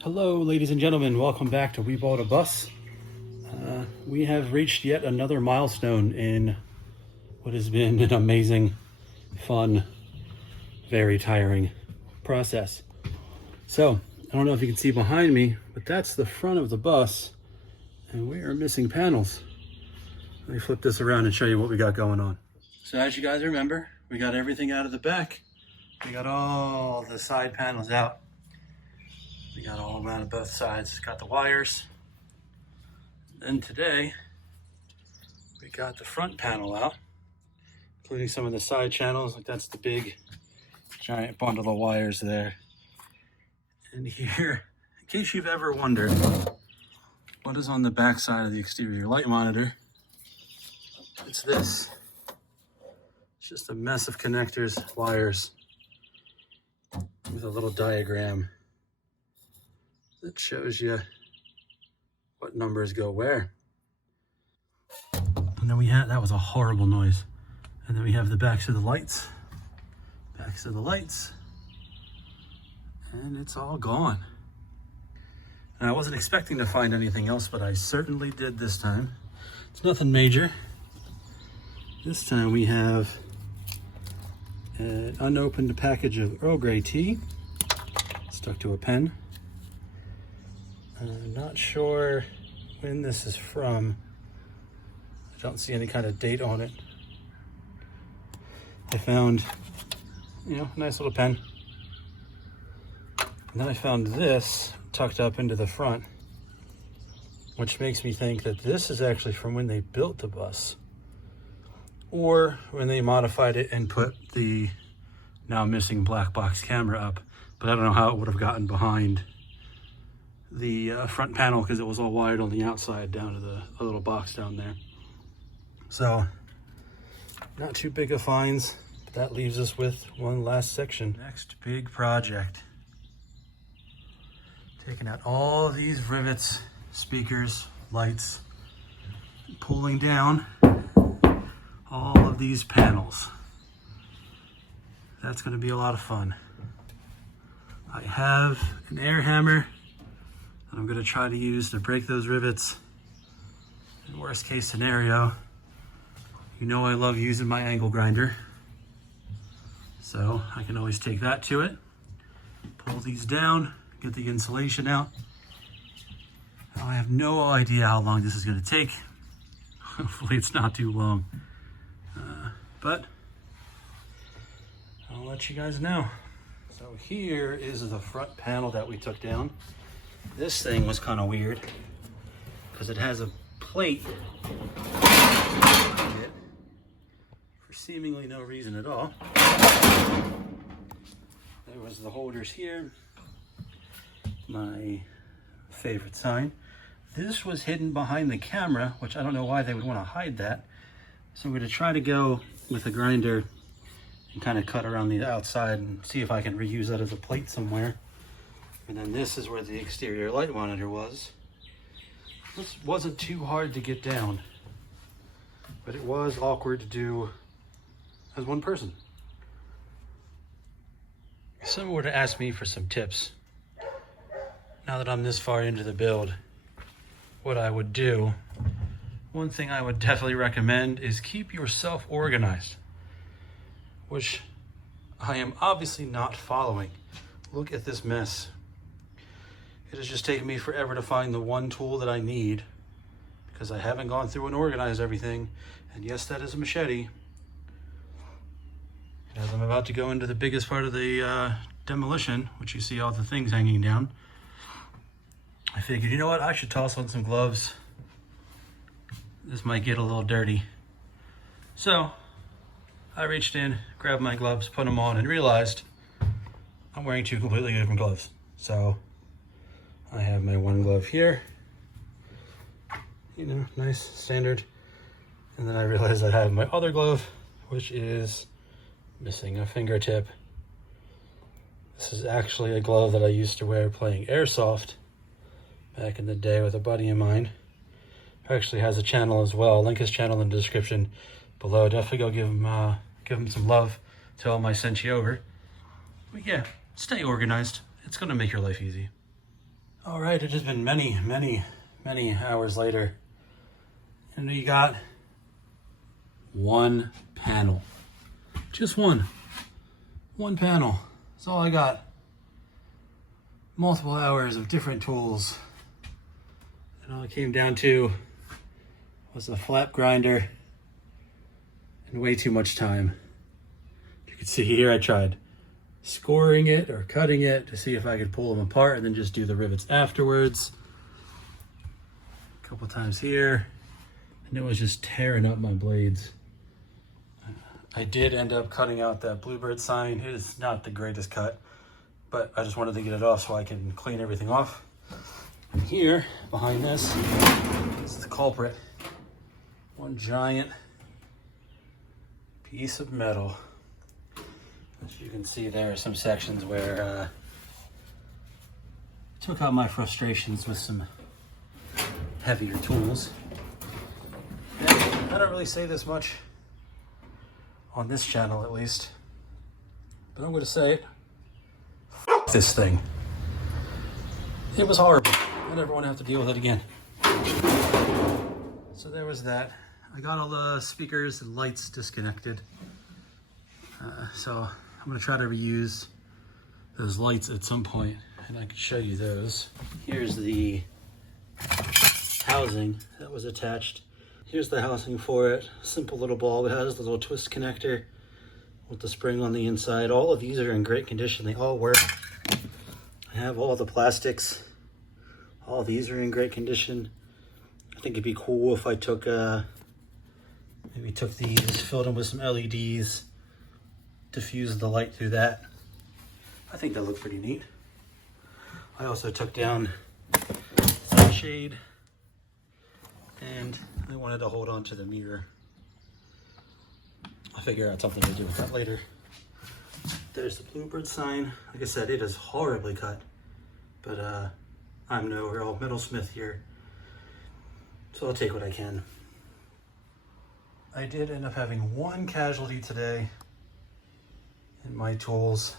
Hello, ladies and gentlemen. Welcome back to WBaB. We have reached yet another milestone in what has been an amazing, fun, very tiring process. So, I don't know if you can see behind me, but that's the front of the bus, and we are missing panels. Let me flip this around and show you what we got going on. So as you guys remember, we got everything out of the back. We got all the side panels out. We got all of them out of both sides. Got the wires. Then today, we got the front panel out, including some of the side channels. Like that's the big, giant bundle of wires there. And here, in case you've ever wondered what is on the back side of the exterior light monitor, it's this. It's just a mess of connectors, wires, with a little diagram that shows you what numbers go where. And then we had, that was a horrible noise. And then we have the backs of the lights, and it's all gone. And I wasn't expecting to find anything else, but I certainly did this time. It's nothing major. This time we have an unopened package of Earl Grey tea stuck to a pen. I'm not sure when this is from. I don't see any kind of date on it. I found, a nice little pen. And then I found this tucked up into the front, which makes me think that this is actually from when they built the bus, or when they modified it and put the now missing black box camera up. But I don't know how it would have gotten behind the front panel, because it was all wired on the outside down to the little box down there. So not too big of finds, but that leaves us with one last section. Next big project. Taking out all these rivets, speakers, lights, pulling down all of these panels. That's going to be a lot of fun. I have an air hammer that I'm going to try to use to break those rivets. In worst case scenario, I love using my angle grinder, so I can always take that to it, pull these down, get the insulation out. Now, I have no idea how long this is going to take. Hopefully it's not too long, but I'll let you guys know. So here is the front panel that we took down. This thing was kind of weird because it has a plate for seemingly no reason at all. There was the holders here. My favorite sign. This was hidden behind the camera, which I don't know why they would want to hide that. So I'm going to try to go with a grinder and kind of cut around the outside and see if I can reuse that as a plate somewhere. And then this is where the exterior light monitor was. This wasn't too hard to get down, but it was awkward to do as one person. If someone were to ask me for some tips, now that I'm this far into the build, what I would do, one thing I would definitely recommend is keep yourself organized, which I am obviously not following. Look at this mess. It has just taken me forever to find the one tool that I need, because I haven't gone through and organized everything. And yes, that is a machete. As I'm about to go into the biggest part of the demolition, which you see all the things hanging down, I figured, you know what, I should toss on some gloves. This might get a little dirty. So I reached in, grabbed my gloves, put them on, and realized I'm wearing two completely different gloves. So I have my one glove here, nice, standard. And then I realized I have my other glove, which is missing a fingertip. This is actually a glove that I used to wear playing airsoft back in the day with a buddy of mine, who actually has a channel as well. I'll link his channel in the description below. Definitely go give him some love. Tell him I sent you over. But yeah, stay organized. It's gonna make your life easy. All right, it has been many, many, many hours later. And you got one panel. Just one. One panel. That's all I got. Multiple hours of different tools. And all it came down to was a flap grinder and way too much time. You can see here I tried scoring it or cutting it to see if I could pull them apart and then just do the rivets afterwards. A couple times here, and it was just tearing up my blades. I did end up cutting out that Bluebird sign. It is not the greatest cut, but I just wanted to get it off so I can clean everything off. And here, behind this, is the culprit. One giant piece of metal. As you can see, there are some sections where I took out my frustrations with some heavier tools. And I don't really say this much on this channel, at least, but I'm going to say it. F this thing. It was horrible. I never want to have to deal with it again. So there was that. I got all the speakers and lights disconnected. So I'm going to try to reuse those lights at some point, and I can show you those. Here's the housing that was attached. Here's the housing for it. Simple little bulb. It has a little twist connector with the spring on the inside. All of these are in great condition. They all work. I have all the plastics. All these are in great condition. I think it'd be cool if I took maybe took these, filled them with some LEDs, diffused the light through that. I think that looked pretty neat. I also took down the sunshade, and I wanted to hold on to the mirror. I'll figure out something to do with that later. There's the Bluebird sign. Like I said, it is horribly cut, but I'm no real metalsmith here, so I'll take what I can. I did end up having one casualty today in my tools.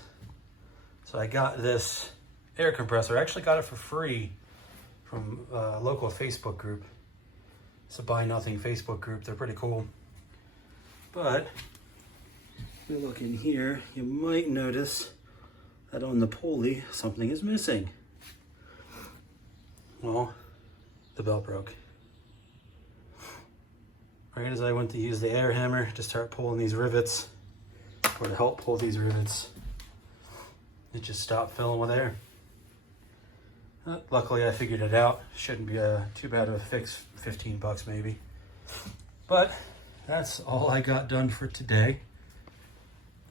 So I got this air compressor. I actually got it for free from a local Facebook group. It's a Buy Nothing Facebook group. They're pretty cool. But if you look in here, you might notice that on the pulley, something is missing. Well, the belt broke. Right as I went to use the air hammer to start pulling these rivets, or to help pull these rivets, it just stopped filling with air. Luckily I figured it out. Shouldn't be too bad of a fix, 15 bucks maybe. But that's all I got done for today.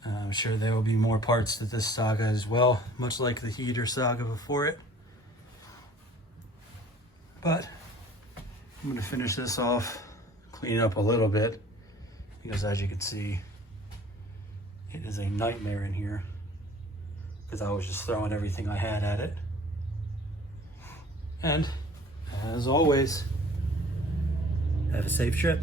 I'm sure there will be more parts to this saga as well, much like the heater saga before it. But I'm gonna finish this off, clean up a little bit, because as you can see, it is a nightmare in here because I was just throwing everything I had at it. And as always, have a safe trip.